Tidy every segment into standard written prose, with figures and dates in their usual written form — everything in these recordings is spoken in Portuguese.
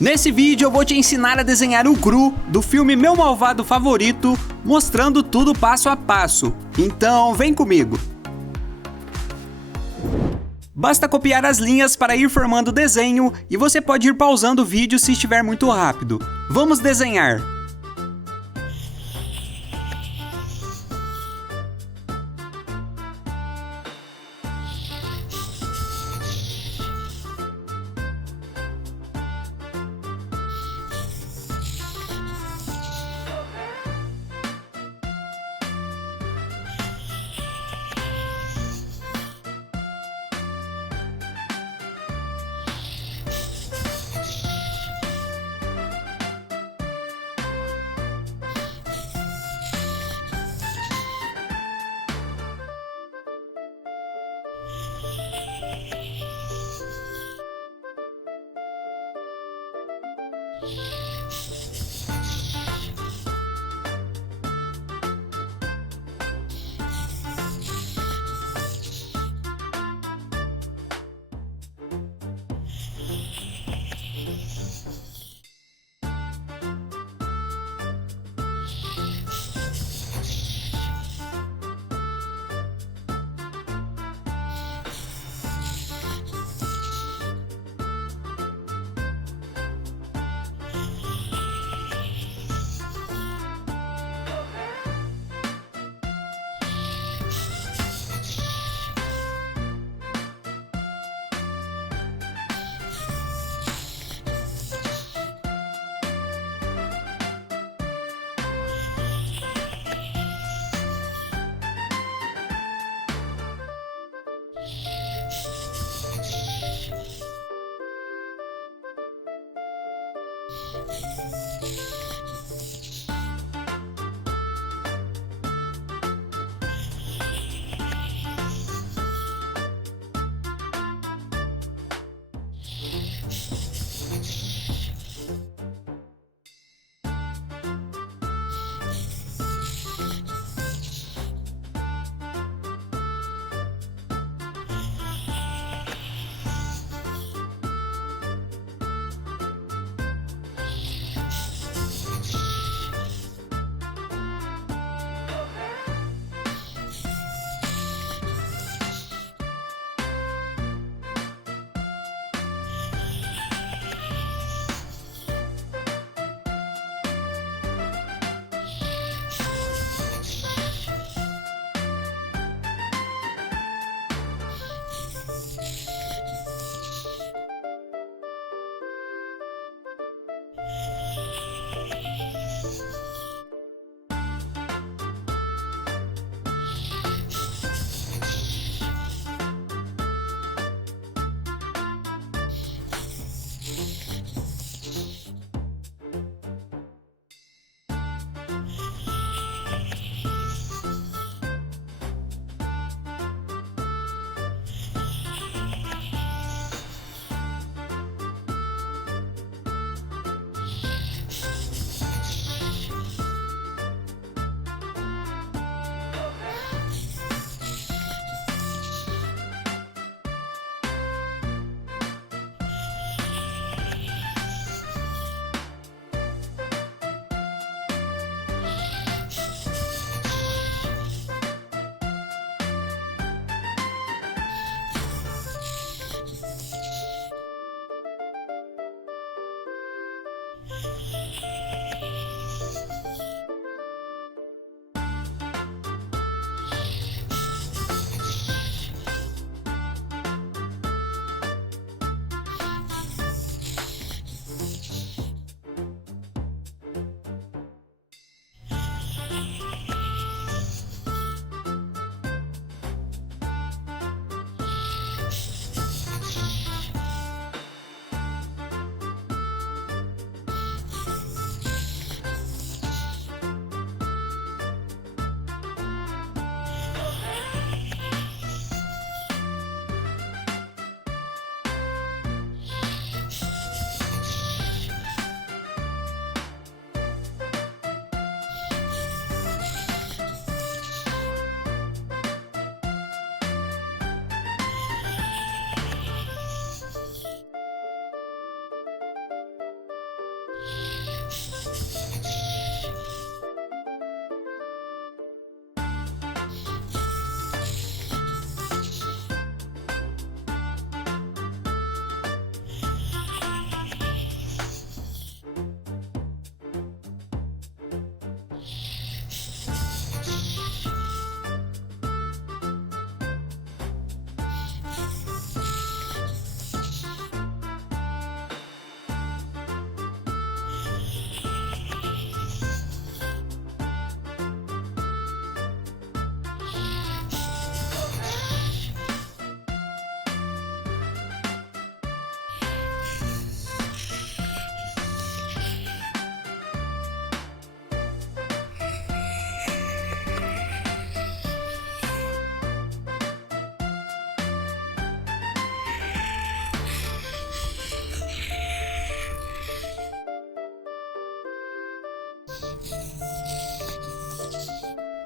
Nesse vídeo eu vou te ensinar a desenhar o cru do filme Meu Malvado Favorito, mostrando tudo passo a passo. Então vem comigo! Basta copiar as linhas para ir formando o desenho e você pode ir pausando o vídeo se estiver muito rápido. Vamos desenhar!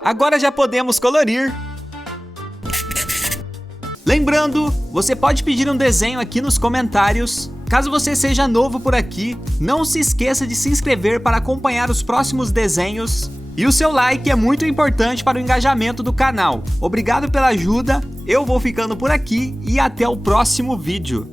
Agora já podemos colorir. Lembrando, você pode pedir um desenho aqui nos comentários. Caso você seja novo por aqui, não se esqueça de se inscrever para acompanhar os próximos desenhos. E o seu like é muito importante para o engajamento do canal. Obrigado pela ajuda, eu vou ficando por aqui e até o próximo vídeo.